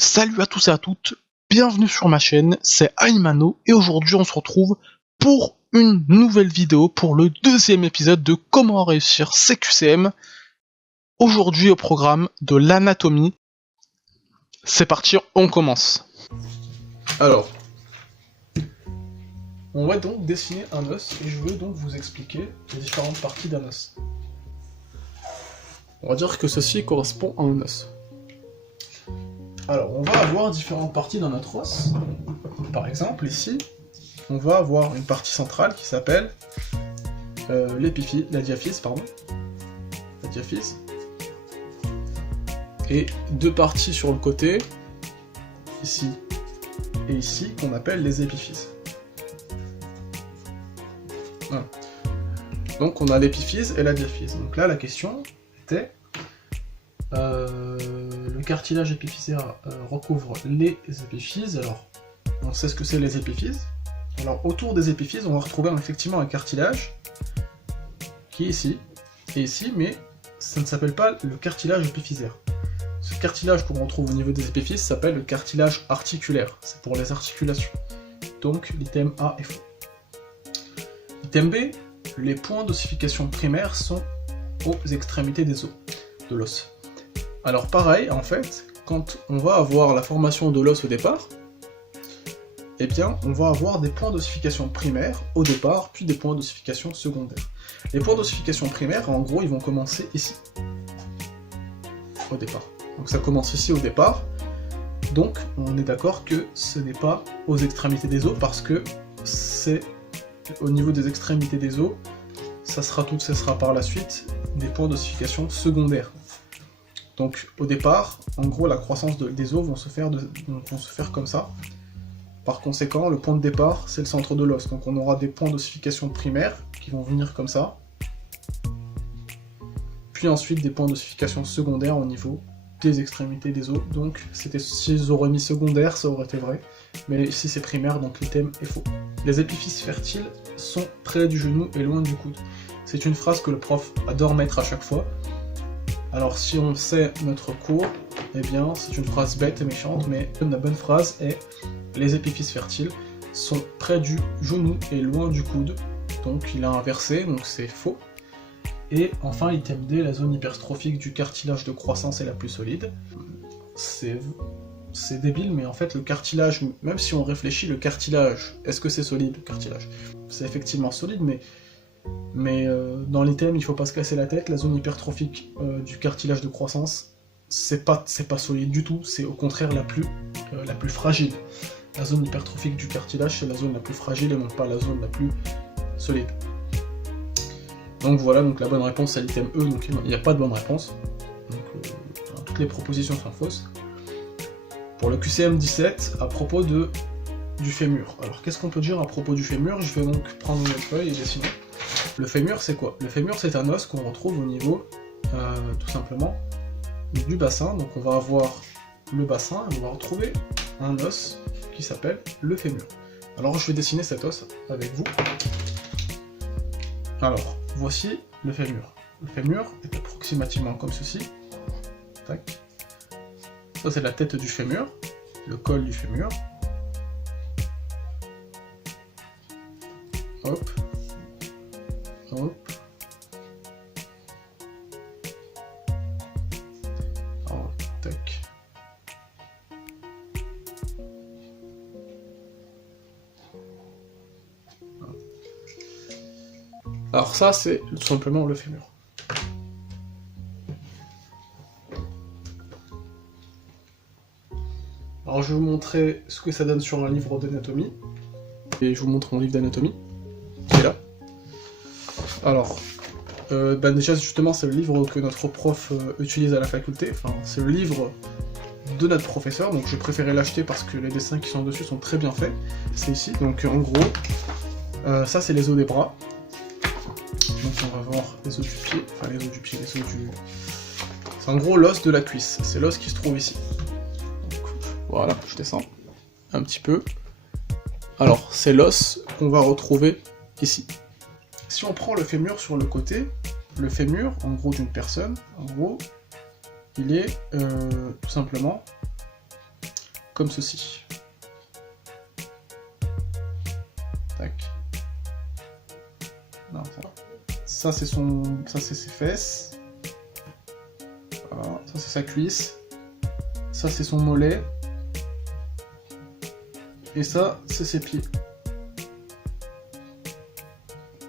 Salut à tous et à toutes, bienvenue sur ma chaîne, c'est Aimano et aujourd'hui on se retrouve pour une nouvelle vidéo pour le deuxième épisode de comment réussir CQCM. Aujourd'hui au programme de l'anatomie. C'est parti, on commence. Alors, on va donc dessiner un os et je veux donc vous expliquer les différentes parties d'un os. On va dire que ceci correspond à un os. Alors, on va avoir différentes parties dans notre os. Par exemple, ici, on va avoir une partie centrale qui s'appelle la diaphyse, la diaphyse. Et deux parties sur le côté, ici et ici, qu'on appelle les épiphyses. Voilà. Donc, on a l'épiphyse et la diaphyse. Donc là, la question était... le cartilage épiphysaire recouvre les épiphyses. Alors, on sait ce que c'est les épiphyses. Alors, autour des épiphyses, on va retrouver effectivement un cartilage qui est ici et ici, mais ça ne s'appelle pas le cartilage épiphysaire. Ce cartilage qu'on retrouve au niveau des épiphyses s'appelle le cartilage articulaire. C'est pour les articulations. Donc, l'item A est faux. Item B, les points d'ossification primaires sont aux extrémités des os, de l'os. Alors pareil, en fait, quand on va avoir la formation de l'os au départ, eh bien, on va avoir des points d'ossification primaires au départ, puis des points d'ossification secondaires. Les points d'ossification primaires, en gros, ils vont commencer ici, au départ. Donc ça commence ici au départ, donc on est d'accord que ce n'est pas aux extrémités des os, parce que c'est au niveau des extrémités des os, ça sera par la suite des points d'ossification secondaires. Donc au départ, en gros, la croissance des os vont se faire comme ça. Par conséquent, le point de départ, c'est le centre de l'os. Donc on aura des points d'ossification primaires qui vont venir comme ça. Puis ensuite des points d'ossification secondaires au niveau des extrémités des os. Donc si ils auraient mis secondaire, ça aurait été vrai. Mais ici c'est primaire, donc l'item est faux. Les épiphyses fertiles sont près du genou et loin du coude. C'est une phrase que le prof adore mettre à chaque fois. Alors si on sait notre cours, eh bien c'est une phrase bête et méchante, mais la bonne phrase est « Les épiphyses fertiles sont près du genou et loin du coude », donc il a inversé, donc c'est faux. Et enfin, item D, la zone hypertrophique du cartilage de croissance est la plus solide. C'est débile, mais en fait le cartilage, même si on réfléchit, le cartilage, est-ce que c'est solide le cartilage? C'est effectivement solide, mais dans l'item, il faut pas se casser la tête, la zone hypertrophique du cartilage de croissance, c'est pas solide du tout, c'est au contraire la plus fragile. La zone hypertrophique du cartilage, c'est la zone la plus fragile et non pas la zone la plus solide. Donc voilà, donc la bonne réponse c'est l'item E, donc il n'y a pas de bonne réponse. Donc toutes les propositions sont fausses. Pour le QCM 17, à propos du fémur. Alors qu'est-ce qu'on peut dire à propos du fémur? Je vais donc prendre une feuille et dessiner. Le fémur, c'est quoi? Le fémur, c'est un os qu'on retrouve au niveau, tout simplement, du bassin. Donc on va avoir le bassin et on va retrouver un os qui s'appelle le fémur. Alors je vais dessiner cet os avec vous. Alors, voici le fémur. Le fémur est approximativement comme ceci. Tac. Ça c'est la tête du fémur, le col du fémur. Hop. Hop. Alors, tac. Alors ça, c'est tout simplement le fémur. Alors je vais vous montrer ce que ça donne sur un livre d'anatomie. Et je vous montre mon livre d'anatomie, qui est là. Alors, déjà justement c'est le livre que notre prof utilise à la faculté, enfin c'est le livre de notre professeur, donc j'ai préféré l'acheter parce que les dessins qui sont dessus sont très bien faits. C'est ici, donc en gros, ça c'est les os des bras. Donc on va voir les os du pied, enfin les os du pied, les os du... C'est en gros l'os de la cuisse, c'est l'os qui se trouve ici. Donc, voilà, je descends un petit peu. Alors, c'est l'os qu'on va retrouver ici. Si on prend le fémur sur le côté, le fémur, en gros, d'une personne, en gros, il est tout simplement comme ceci. Tac. Non, ça c'est ses fesses. Voilà. Ça c'est sa cuisse. Ça c'est son mollet. Et ça c'est ses pieds.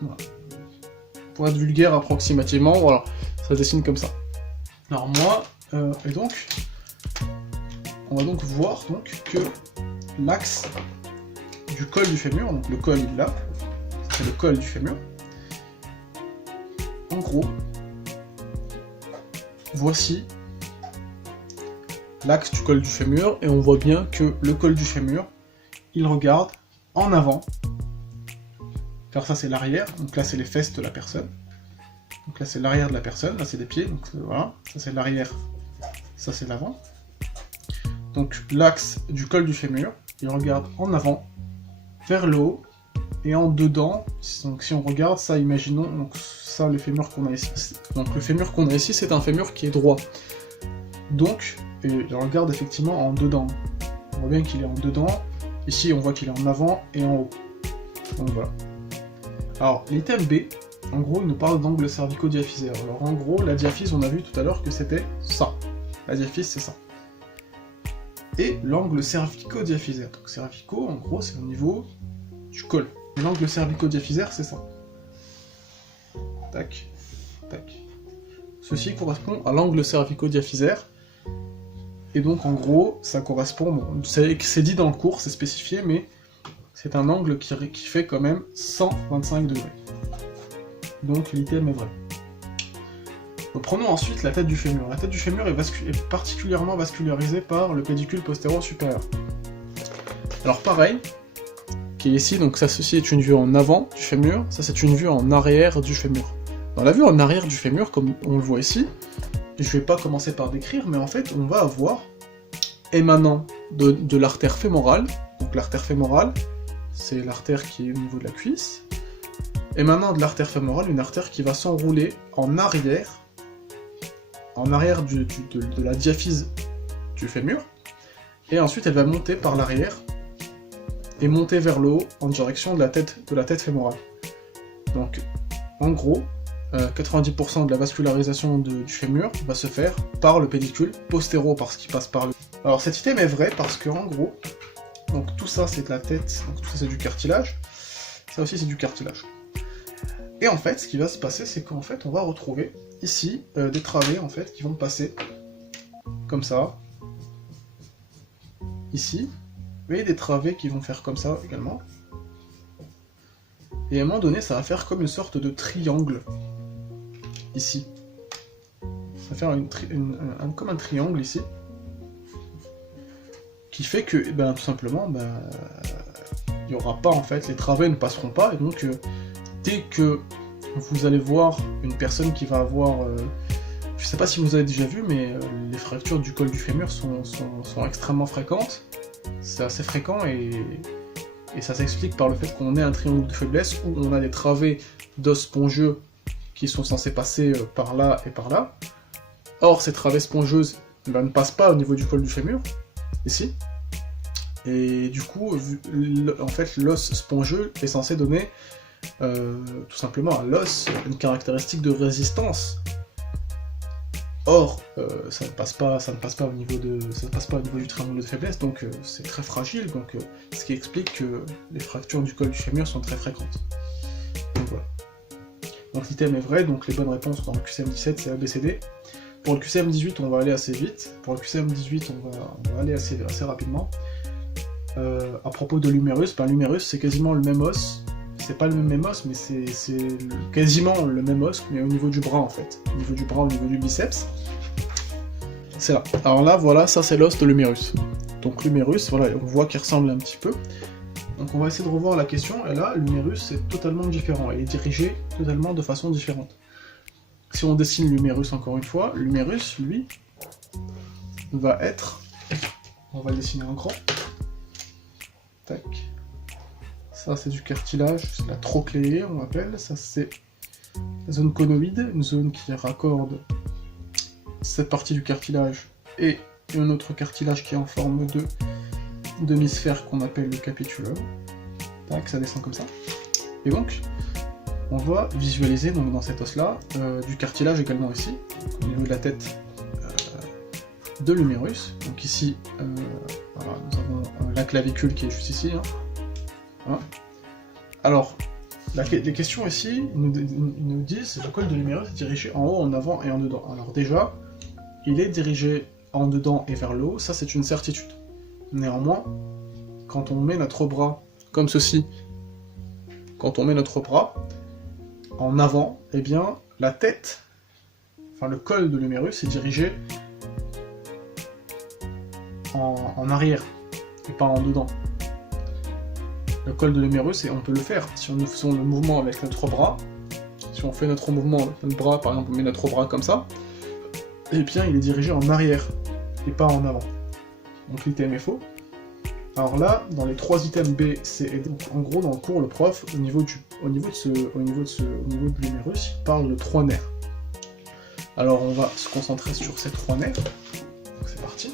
Voilà. Pour être vulgaire approximativement, voilà, ça dessine comme ça. Alors moi, et donc, on va donc voir donc que l'axe du col du fémur, donc le col il est là, c'est le col du fémur. En gros, voici l'axe du col du fémur, et on voit bien que le col du fémur, il regarde en avant, car ça c'est l'arrière, donc là c'est les fesses de la personne, donc là c'est l'arrière de la personne, là c'est les pieds, donc voilà, ça c'est l'arrière, ça c'est l'avant. Donc l'axe du col du fémur, il regarde en avant, vers le haut, et en dedans, donc si on regarde ça, imaginons, donc ça le fémur qu'on a ici, donc le fémur qu'on a ici c'est un fémur qui est droit, donc il regarde effectivement en dedans, on voit bien qu'il est en dedans, ici on voit qu'il est en avant et en haut, donc voilà. Alors l'item B, en gros il nous parle d'angle cervico-diaphysaire, alors en gros la diaphyse on a vu tout à l'heure que c'était ça, la diaphyse c'est ça. Et l'angle cervico-diaphysaire. Donc cervico, en gros, c'est au niveau du col. Et l'angle cervico-diaphysaire, c'est ça. Tac, tac. Ceci correspond à l'angle cervico-diaphysaire. Et donc, en gros, ça correspond... Bon, c'est dit dans le cours, c'est spécifié, mais c'est un angle qui fait quand même 125 degrés. Donc, l'item est vrai. Prenons ensuite la tête du fémur. La tête du fémur est particulièrement vascularisée par le pédicule postéro-supérieur. Alors pareil, qui est ici, donc ça ceci est une vue en avant du fémur, ça c'est une vue en arrière du fémur. Dans la vue en arrière du fémur, comme on le voit ici, je vais pas commencer par décrire, mais en fait on va avoir, émanant de l'artère fémorale, donc l'artère fémorale, c'est l'artère qui est au niveau de la cuisse, émanant de l'artère fémorale, une artère qui va s'enrouler en arrière de la diaphyse du fémur, et ensuite elle va monter par l'arrière, et monter vers le haut en direction de la tête fémorale. Donc, en gros, 90% de la vascularisation du fémur va se faire par le pédicule postéro, parce qu'il passe par le... Alors cet item est vrai parce que, en gros, donc tout ça c'est de la tête, donc tout ça c'est du cartilage, ça aussi c'est du cartilage. Et en fait, ce qui va se passer, c'est qu'en fait, on va retrouver ici des travées en fait qui vont passer comme ça, ici, et des travées qui vont faire comme ça également. Et à un moment donné, ça va faire comme une sorte de triangle ici. Ça va faire comme un triangle ici, qui fait que, tout simplement, il n'y aura pas en fait, les travées ne passeront pas, et donc dès que vous allez voir une personne qui va avoir, je sais pas si vous avez déjà vu, mais les fractures du col du fémur sont extrêmement fréquentes, c'est assez fréquent, et ça s'explique par le fait qu'on ait un triangle de faiblesse où on a des travées d'os spongieux qui sont censés passer par là et par là. Or, ces travées spongieuses ne passent pas au niveau du col du fémur, ici, et du coup, en fait, l'os spongieux est censé donner tout simplement à l'os une caractéristique de résistance. Or, ça ne passe pas au niveau du triangle de faiblesse, donc c'est très fragile, donc ce qui explique que les fractures du col du fémur sont très fréquentes. Donc voilà. Donc l'item est vrai, donc les bonnes réponses dans le QCM17 c'est ABCD. Pour le QCM18 on va aller assez vite, pour le QCM18 on va aller assez rapidement. À propos de l'humérus, l'humérus c'est quasiment le même os. C'est pas le même os, mais c'est quasiment le même os, mais au niveau du bras en fait. Au niveau du bras, au niveau du biceps. C'est là. Alors là, voilà, ça c'est l'os de l'humérus. Donc l'humérus, voilà, on voit qu'il ressemble un petit peu. Donc on va essayer de revoir la question, et là, l'humérus c'est totalement différent, il est dirigé totalement de façon différente. Si on dessine l'humérus encore une fois, l'humérus, lui, va être... On va le dessiner en grand. Tac. Ça c'est du cartilage, c'est la trochlée on l'appelle, ça c'est la zone conoïde, une zone qui raccorde cette partie du cartilage et un autre cartilage qui est en forme de demi-sphère qu'on appelle le capitulum. Tac, ça descend comme ça. Et donc, on va visualiser donc, dans cet os-là du cartilage également ici, au niveau de la tête de l'humérus. Donc ici, voilà, nous avons la clavicule qui est juste ici. Hein. Voilà. Alors, les questions ici nous disent le col de l'humérus est dirigé en haut, en avant et en dedans. Alors déjà, il est dirigé en dedans et vers le haut, ça c'est une certitude. Néanmoins, quand on met notre bras comme ceci, quand on met notre bras en avant, eh bien la tête, enfin le col de l'humérus est dirigé en arrière et pas en dedans. Le col de l'humérus, et on peut le faire si nous faisons le mouvement avec notre bras. Si on fait notre mouvement avec notre bras, par exemple on met notre bras comme ça, eh bien il est dirigé en arrière et pas en avant. Donc l'item est faux. Alors là, dans les trois items B, C et D, donc en gros dans le cours, le prof, au niveau de l'humérus, il parle de 3 nerfs. Alors on va se concentrer sur ces 3 nerfs. Donc c'est parti.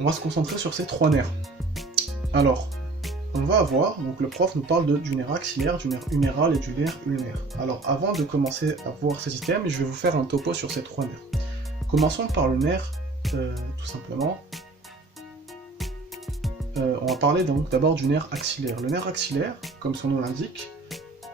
On va se concentrer sur ces 3 nerfs. Alors, on va avoir, donc le prof nous parle du nerf axillaire, du nerf huméral et du nerf ulnaire. Alors avant de commencer à voir ces items, je vais vous faire un topo sur ces 3 nerfs. Commençons par le nerf, tout simplement. On va parler donc d'abord du nerf axillaire. Le nerf axillaire, comme son nom l'indique,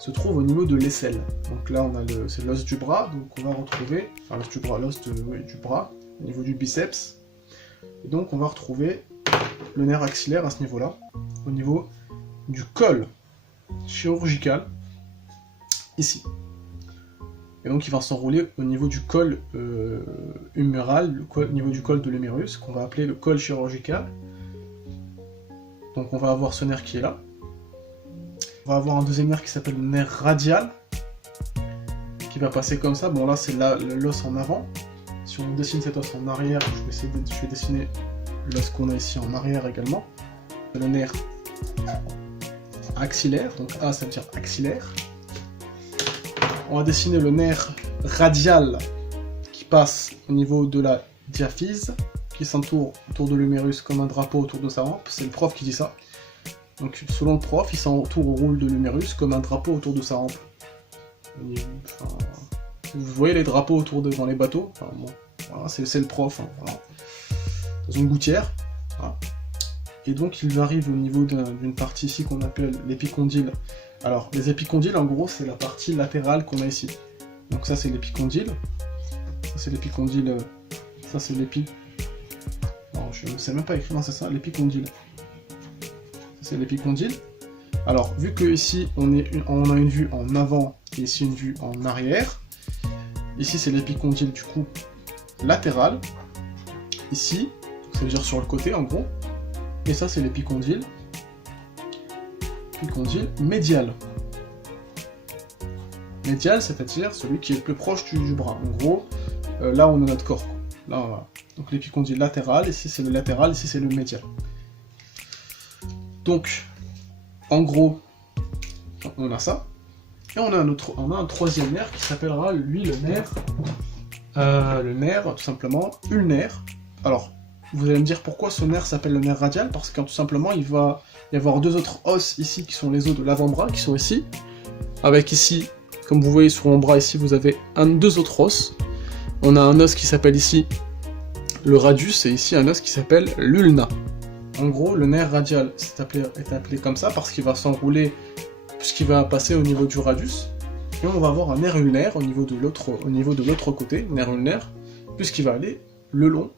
se trouve au niveau de l'aisselle. Donc là, c'est l'os du bras, donc on va retrouver, enfin l'os du bras, du bras, au niveau du biceps. Et donc on va retrouver le nerf axillaire à ce niveau-là, au niveau du col chirurgical, ici. Et donc il va s'enrouler au niveau du col huméral, au niveau du col de l'humérus, qu'on va appeler le col chirurgical. Donc on va avoir ce nerf qui est là. On va avoir un deuxième nerf qui s'appelle le nerf radial, qui va passer comme ça. Bon là c'est l'os en avant. Si on dessine cet os en arrière, je vais dessiner l'os qu'on a ici en arrière également. Le nerf axillaire, donc A ça veut dire axillaire. On va dessiner le nerf radial qui passe au niveau de la diaphyse, qui s'entoure autour de l'humérus comme un drapeau autour de sa rampe. C'est le prof qui dit ça. Donc selon le prof, il s'entoure au rôle de l'humérus comme un drapeau autour de sa rampe. Enfin, vous voyez les drapeaux dans les bateaux, enfin, bon, voilà, c'est le prof, hein, voilà. Dans une gouttière. Voilà. Et donc il arrive au niveau d'une partie ici qu'on appelle l'épicondyle. Alors les épicondyles en gros c'est la partie latérale qu'on a ici. Donc ça c'est l'épicondyle. Ça c'est l'épicondyle. Ça c'est l'épi. Non, je ne sais même pas écrire, non c'est ça, l'épicondyle. Ça c'est l'épicondyle. Alors vu que ici on a une vue en avant et ici une vue en arrière. Ici c'est l'épicondyle du coup latéral. Ici, ça veut dire sur le côté en gros. Et ça c'est l'épicondyle médial. Médial, c'est-à-dire celui qui est le plus proche du bras. En gros, là on a notre corps. Là, voilà. Donc l'épicondyle latéral, ici c'est le latéral, ici c'est le médial. Donc, en gros, on a ça. Et on a un troisième nerf qui s'appellera lui le nerf tout simplement ulnaire. Alors, vous allez me dire pourquoi ce nerf s'appelle le nerf radial, parce que tout simplement il va y avoir deux autres os ici qui sont les os de l'avant-bras, qui sont ici, avec ici, comme vous voyez sur mon bras ici, vous avez deux autres os. On a un os qui s'appelle ici le radius, et ici un os qui s'appelle l'ulna. En gros, le nerf radial est appelé comme ça parce qu'il va s'enrouler, puisqu'il va passer au niveau du radius, et on va avoir un nerf ulnaire au niveau de l'autre côté, nerf ulnaire, puisqu'il va aller le long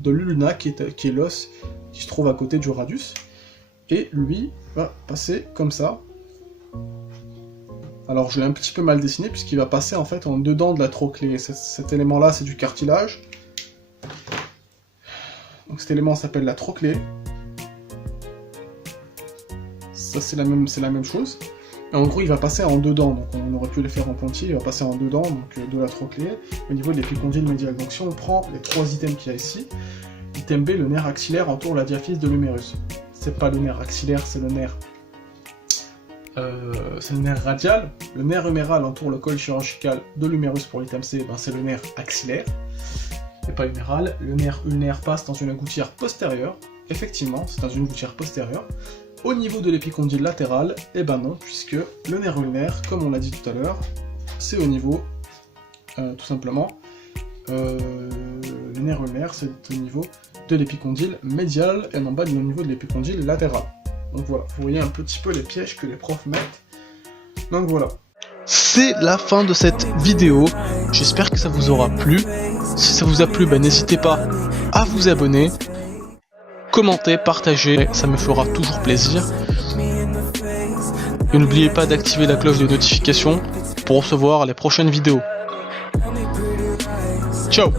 de l'ulna qui est l'os qui se trouve à côté du radius, et lui va passer comme ça. Alors je l'ai un petit peu mal dessiné puisqu'il va passer en fait en dedans de la trochlée. Cet élément là c'est du cartilage. Donc cet élément s'appelle la trochlée. Ça c'est la même chose. Et en gros il va passer en dedans, donc on aurait pu le faire en pointillé, il va passer en dedans, donc de la trochlée, au niveau de l'épicondyle médial. Donc si on prend les trois items qu'il y a ici, item B, le nerf axillaire entoure la diaphyse de l'humérus. C'est pas le nerf axillaire, c'est le nerf radial. Le nerf huméral entoure le col chirurgical de l'humérus pour l'item C, c'est le nerf axillaire. et pas uméral. Le nerf ulnaire passe dans une gouttière postérieure. Effectivement, c'est dans une gouttière postérieure. Au niveau de l'épicondyle latéral, eh ben non, puisque le nerf ulnaire, comme on l'a dit tout à l'heure, c'est au niveau, tout simplement, le nerf ulnaire, c'est au niveau de l'épicondyle médial et non pas au niveau de l'épicondyle latéral. Donc voilà, vous voyez un petit peu les pièges que les profs mettent. Donc voilà. C'est la fin de cette vidéo. J'espère que ça vous aura plu. Si ça vous a plu, bah, n'hésitez pas à vous abonner, commenter, partager, ça me fera toujours plaisir. Et n'oubliez pas d'activer la cloche de notification pour recevoir les prochaines vidéos. Ciao!